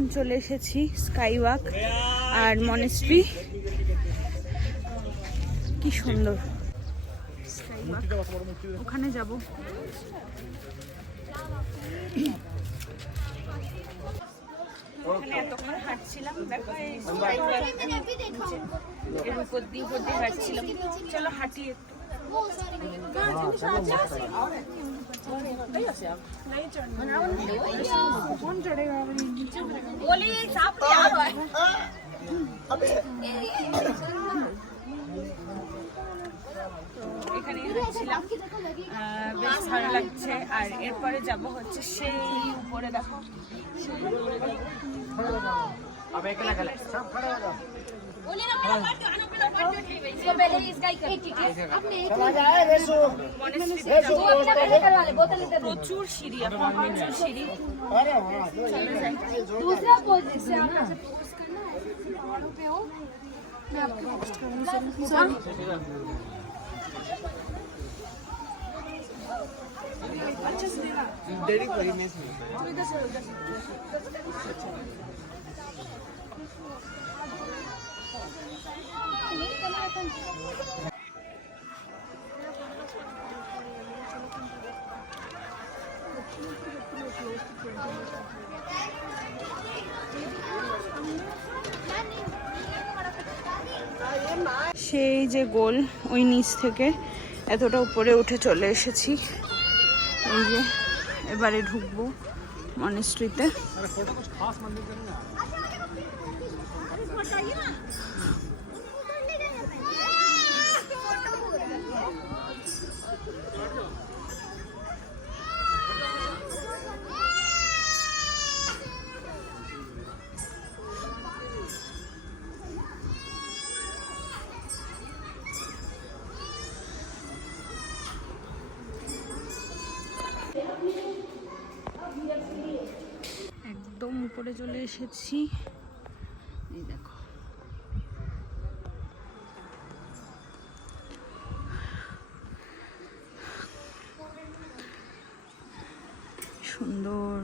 এখন চলে এসেছি স্কাই ওয়াক আর মনেস্ট্রি। কি সুন্দর স্কাই ওয়াক, ওখানে যাব। এতক্ষণ হাঁটছিলাম, দেখো এই স্কাই ওয়াক এর উপর দিয়ে হাঁটছিলাম। চলো হাঁটি একটু। এখানে হাঁটছিলাম, বেশ ভালো লাগছে। আর এরপরে যাব হচ্ছে সেই উপরে, দেখো প্রচুর সিঁড়ি, প্রচুর সিঁড়ি। সেই যে গোল, ওই নিচ থেকে এতটা উপরে উঠে চলে এসেছি। এই যে এবারে ঢুকবো মনেস্ট্রিতে। একদম উপরে চলে এসেছি, এই দেখো। সুন্দর